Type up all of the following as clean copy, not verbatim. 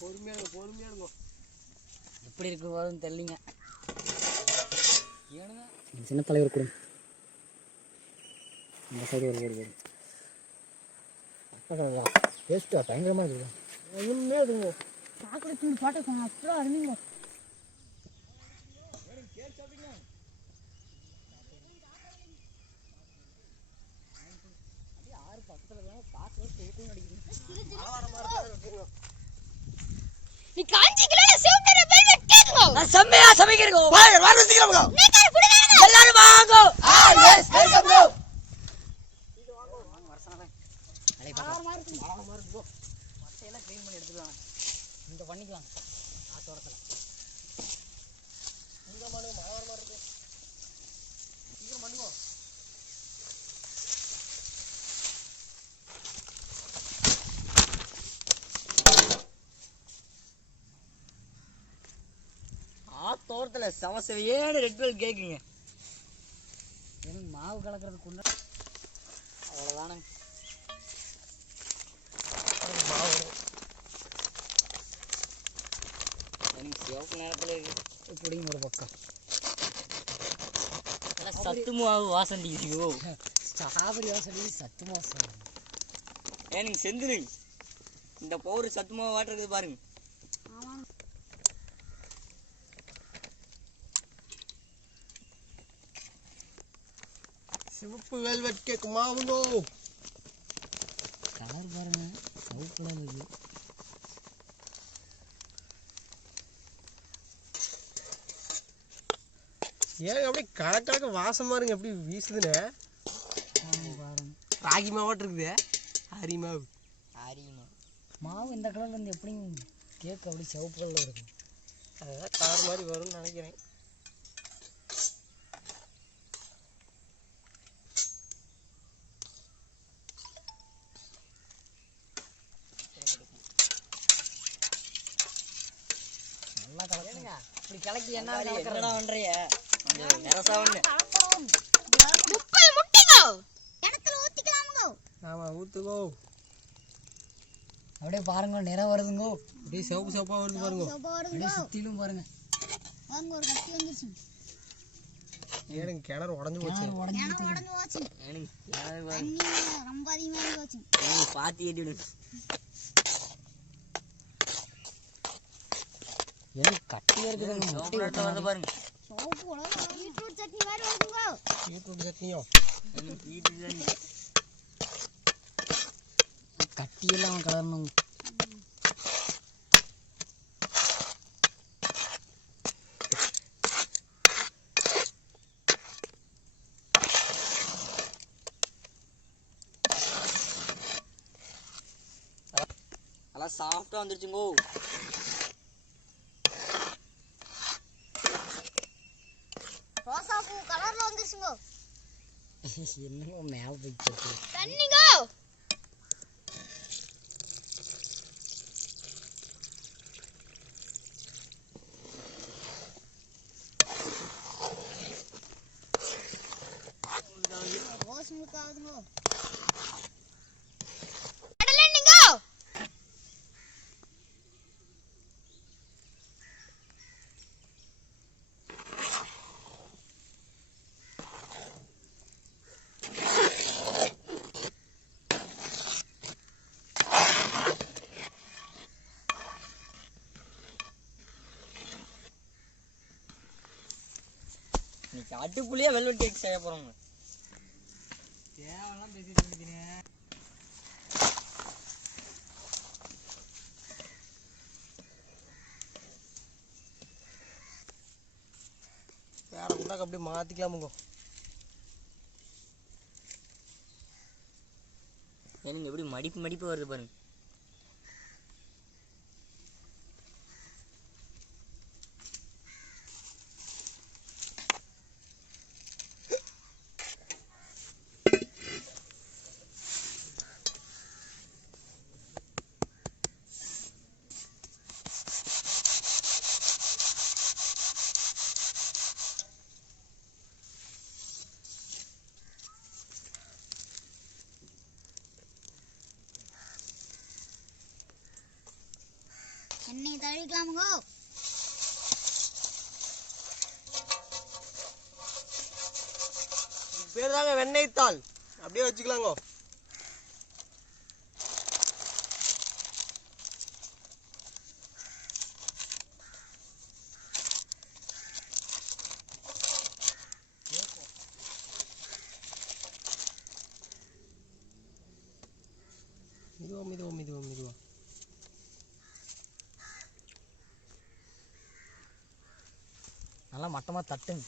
பொறுமையாக எப்படி இருக்கு போதுன்னு தெரியலிங்க. ஏனுங்க சின்ன தலைவர் கூட இந்த சைடு ஒரு ஓடு போடு டேஸ்ட்டாக பயங்கரமாக இருக்குது. உண்மையாக இருக்குங்க. சாக்கடை தூள் பாட்டுக்கோங்க அப்புறம் அருமைங்க. ஆறு பக்கத்தில் பார்க்க தூக்கம் அடிக்குது. நீ காஞ்சிக்கல சூப்பரா போய் வெட்டேங்கோ. நான் செம்மையா சமைக்கிறேங்க. வர சீக்கிரமா நீங்க குடுங்க. எல்லாரும் வாங்க. Yes welcome bro. இது வாங்க வரசனவே. அலை பாக்க. மத்தையெல்லாம் க்ளீன் பண்ணி எடுத்துக்கலாம். இங்க பண்ணிக்கலாம். ஆத்தோரத்துல. இங்க மண்ணு மாவரமா இருக்கு. இங்க மண்ணுங்க. ஆத்தோரத்துல சவசவையேன்னு ரெட் வெல் கேக்குங்க. எனக்கு மாவு கலக்கிறதுக்குள்ள அவ்வளோதானே. எனக்கு சிவப்பு நேரத்தில் இருக்கு. இப்படிங்க ஒரு பக்கம் சத்து மாவு வாசம் அடிக்குதோ. ஸ்ட்ராபெரி வாசம் அடிக்குது. சத்து மாவு ஏனுங்க செந்துருங்க. இந்த பவுரு சத்து மாவு வாட்டுறது பாருங்க. சிவப்பு வெல்வெட் கேக் மாவுங்கோ. கலர் பாருங்க சிவப்பு கலர் இருக்கு. ஏன் அப்படி கலக்கலக்க வாசமா இருங்க எப்படி வீசுதுன்னு பாருங்க. ராகி மாவாட்டு இருக்குது. அரி மாவு மாவு இந்த கலர்ல இருந்து எப்படி கேக் அப்படி சிவப்பு கலர்ல இருக்கு. அதுதான் கலர் மாதிரி வரும்னு நினைக்கிறேன். நல்லா கலக்குங்க. இப்படி கலக்கி என்ன கலக்கறடா பண்றீங்க? நரசா ஒண்ணு. முப்பை முட்டிங்கோ. கிணத்துல ஊத்திக்கலாம்ங்கோ. ஆமா ஊத்துக்கோ. அப்படியே பாருங்க நிறம் வருதுங்க. அப்படியே சிவப்பு சிவப்பா வருது பாருங்க. அப்படியே சுத்திலும் பாருங்க. வாங்க ஒரு கட்டி வந்துருச்சு. ஏனுங்க கிணறு உடஞ்சு போச்சு. உடைஞ்சு போச்சு. தண்ணி ரொம்ப அதிகமாக போச்சு. பாத்தி ஏத்தி விடு. எனக்கு கட்டியா இருக்குது. முட்டை வந்து பாருங்க. சோப்பு கூட பீட்ரூட் சட்னி மாதிரி வருதுங்கோ. பீட்ரூட் சட்னியோ. கட்டியெல்லாம் கலரணும். நல்லா சாஃப்டா வந்துருச்சுங்கோ. ரோசா பூ கலர்ல வந்துருச்சுங்கோ. என்னமோ மேல போயிட்டு தண்ணிங்கோ. Rose milk ஆகுதுங்கோ. கடலண்ணிங்கோ. இன்னைக்கு அடுப்புலயே வெல்வெட் கேக் செய்ய போறோங்க. தேவலாம் பேசிட்டு இருக்கீங்க. வேற உண்டாக்க அப்படியே மாத்திக்கலாமுங்கோ. எனக்கு எப்படி மடிப்பு மடிப்பு வருது பாருங்க. எண்ணெயை தடவிக்கலாமுங்க. பேர் தாங்க வெண்ணெய்த்தாள். அப்படியே வச்சுக்கலாங்க. மெதுவா. நல்லா மட்டமாக தட்டுங்க.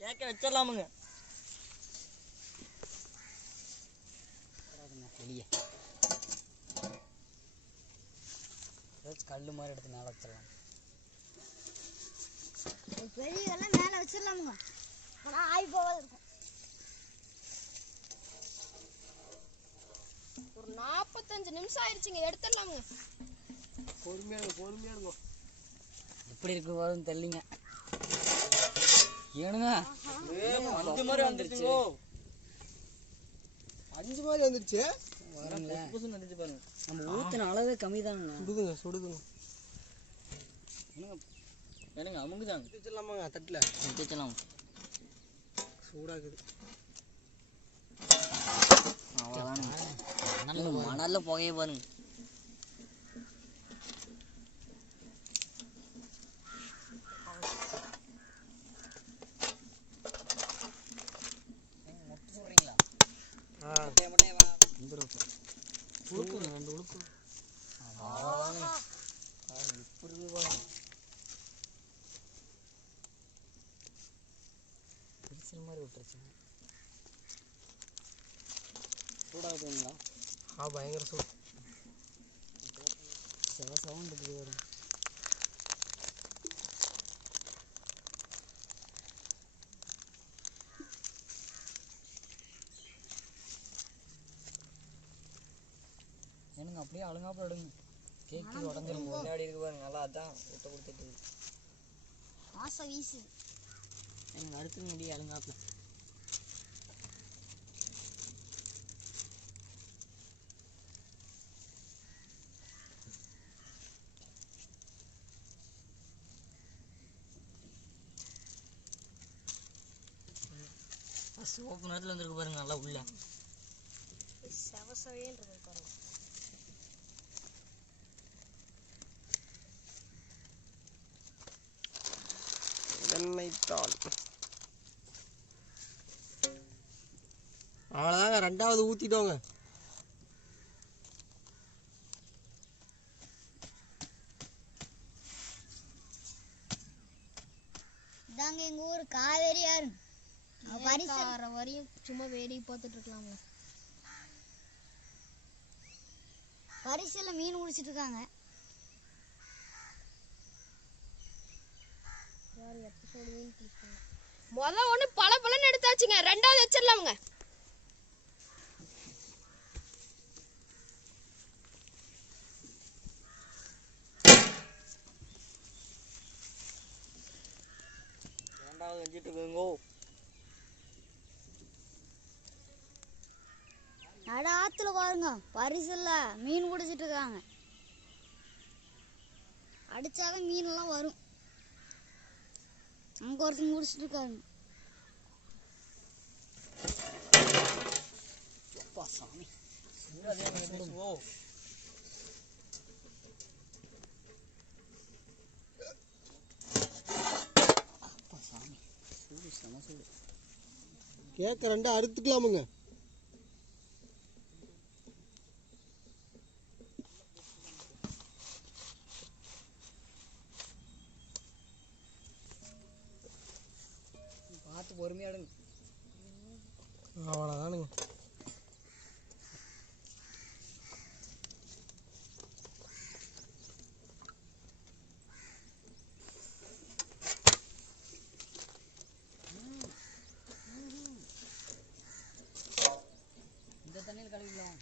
கேட்க வச்சிடலாமுங்க. வெளியே கல் மாதிரி எடுத்து மேலே வச்சிடலாம். பெரிய எல்லாம் மேலே வச்சிடலாமுங்க. ஆனால் ஆய் போகாது இருக்கும். ஒரு 45 நிமிஷம் ஆயிடுச்சுங்க. எடுத்துடலாமுங்க. பொறுமையாடுங்க. எப்படி இருக்கு போதுன்னு தெரியலிங்க. ஏனுங்க 5 மாதிரி வந்துருச்சு. 5 மாதிரி வந்துருச்சு. வந்துச்சு பாருங்க. நம்ம ஊற்றின அளவே கம்மி தானுங்க. சுடுதுங்க. ஏனுங்க அமுங்குதாங்க. வச்சிடலாமாங்க தட்டில். வச்சிடலாம். சூடாகுது. மணல்ல புகைய பாருங்க. சூடாகுதுங்களா? பயங்கர சூடு. சவுண்ட் இருக்குது வரும். எனக்கு அப்படியே அழுங்காப்புல எடுங்க. கேக்கு உடஞ்சிரும். முன்னாடி இருக்கு பாருங்க. நல்லா அதான் விட்ட கொடுத்துட்டு மாசம் வீசு. எனக்கு அடுத்து முடிய அழுங்காப்புல. சோப்பு நேரத்தில் வந்துருக்கு பாருங்க. நல்லா உள்ள சவசவையில் இருக்கு பாருங்க. வெண்ணெய்த்தாள். அவ்வளோதாங்க. 2வது ஊற்றிட்டோங்க. இதாங்க எங்க ஊர் காவேரி ஆறு. பரிசு வரையும் சும்மா வேடிக்கை பார்த்துட்டு இருக்கலாங்க. பரிசுல மீன் குடிச்சிட்டு இருக்காங்க. ஒண்ணு பல எடுத்தாச்சுங்க. 2வது வச்சிடலாமுங்க. வச்சுட்டு இருக்கோங்க. நடு ஆத்துல பாருங்க. பரிசுல மீன் குடிச்சிட்டு இருக்காங்க. அடிச்சாதான் மீன் எல்லாம் வரும். அங்க ஒருத்தங்க குடிச்சிட்டு இருக்காங்க. சாமி கேட்க 2 அறுத்துக்கலாமுங்க. பார்த்து பொறுமையாடுங்க. அவ்வளோதானுங்க. இந்த தண்ணியில் கழுவிடலாம்.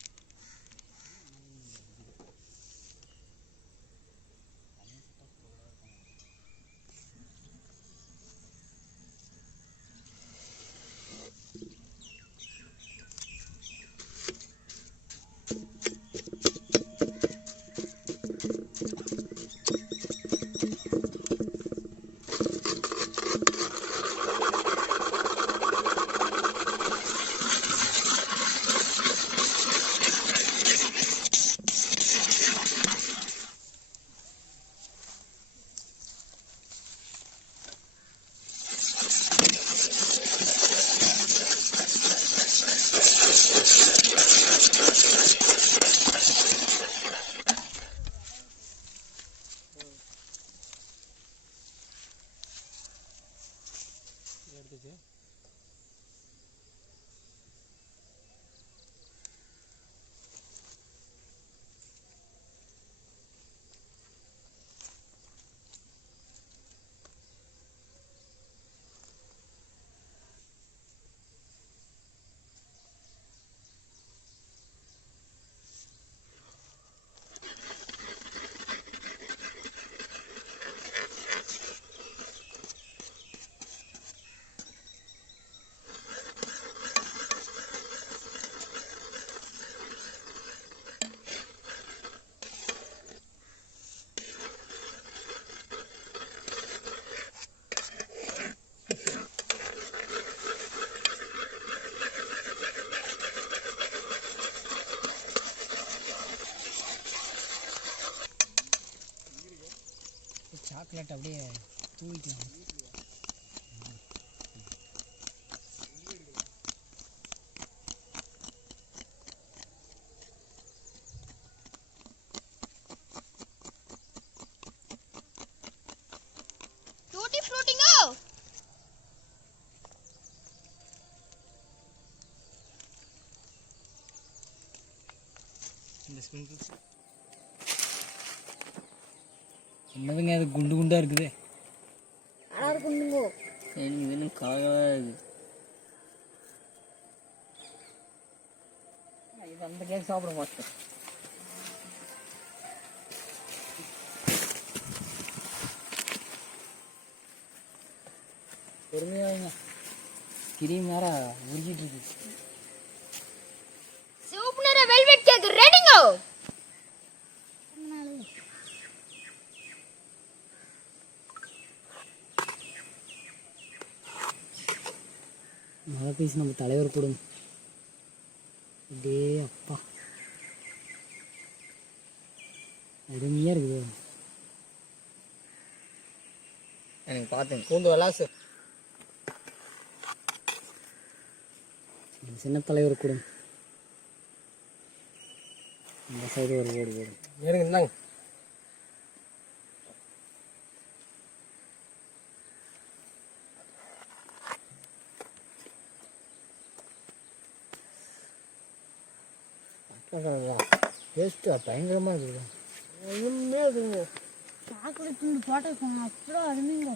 சாக்லேட் அப்படியே தூவிக்கலாம். டூட்டி ஃப்ரூட்டிங்கோ. என்னதுங்க அது குண்டு குண்டா இருக்குது? அழகா இருக்குங்கோ. எனக்கு இது இன்னும் கலகலா இருக்கு. இது அந்த கேக் சாப்பிட மாட்டேன். பொறுமையாங்க, கிரீம் வேற உருகிட்டு இருக்கு. சிவப்பு நிற வெல்வெட் கேக் ரெடிங்கோ. மழை பீஸ் நம்ம தலைவர் கொடுங்க. டே அப்பா, அருமையாக இருக்குது. எனக்கு பார்த்தேன். பூந்து விளாசு. சின்ன தலைவர் கொடுங்க. இந்த சைடு ஒரு ஓடு ஓடு. ஏறுங்க இருந்தாங்க. டேஸ்ட்டு பயங்கரமாக இருக்குது. ஒன்றுமே இருக்குங்க. சாக்லேட் துண்டு போட்டுருக்கோங்க. அப்புறம் அருமைங்க.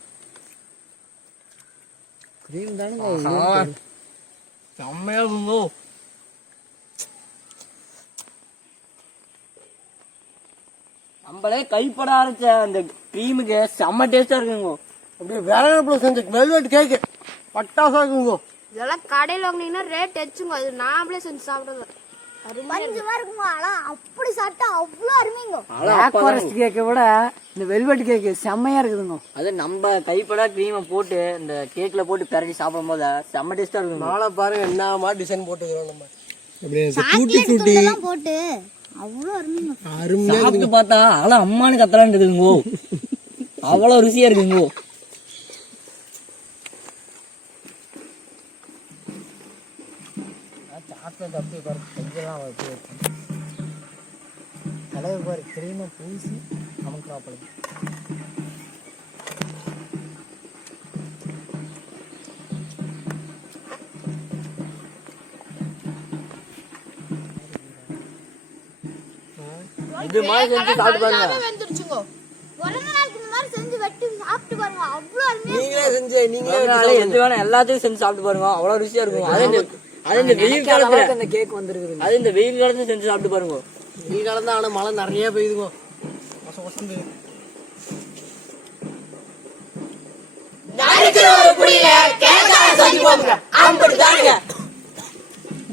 க்ரீம் தானுங்க. செம்மையா இருக்குங்கோ. நம்மளே கைப்பட ஆரம்பிச்ச அந்த க்ரீமுக்கு செம்ம டேஸ்டா இருக்குங்கோ. அப்படியே வேலைப்பில் செஞ்ச வெல்வெட் கேக்கு பட்டாசா இருக்குங்கோ. இதெல்லாம் கடையில் வாங்கினீங்கன்னா ரேட் எச்சுங்க. அது நாமளே செஞ்சு சாப்பிடுறது பஞ்சமா இருக்குங்க. ஆனா அப்படி சாப்பிட்டா அவ்வளோ அருமைங்க. பிளாக் ஃபாரஸ்ட் கேக்கை விட இந்த வெல்வெட் கேக்கு செம்மையா இருக்குதுங்க. அது நம்ம கைப்பட க்ரீமை போட்டு இந்த கேக்ல போட்டு பிரட்டி சாப்பிடும் போது செம்ம டேஸ்டா இருக்குங்க. நாளை பாருங்க என்ன டிசைன் போட்டுக்கிறோம் நம்ம. அப்படியே சாக்லேட் துண்டெல்லாம் போட்டு அவ்வளோ அருமைங்க. அருமையாக சாப்பிட்டு பார்த்தா அவ்வளோ அம்மானு கத்தலான்னு இருக்குங்கோ. அவ்வளோ ருசியா இருக்குங்கோ. சாக்லேட் அப்படியே பாரு கொஞ்சம் வச்சு தலைவர் பாரு க்ரீமை பூசி நமக்கு சாப்பிடுது. இது மாதிரி செஞ்சு சாப்பிட்டு பாருங்க. வெந்துருச்சுங்க. பிறந்த நாளுக்கு இந்த மாதிரி செஞ்சு வெட்டி சாப்பிட்டு பாருங்க. அவ்வளோ அருமையா நீங்களே செஞ்சு நீங்களே எது வேணா எல்லாத்தையும் செஞ்சு சாப்பிட்டு பாருங்க. அவ்வளவு ருசியா இருக்கும். அது இந்த வெயில் காலத்துல அந்த கேக் வந்துருக்குது. அது இந்த வெயில் காலத்துல செஞ்சு சாப்பிட்டு பாருங்க. வெயில் காலம் தான். ஆனால் மழை நிறைய பெய்யுதுங்க. வசந்து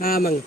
ஆமாங்க.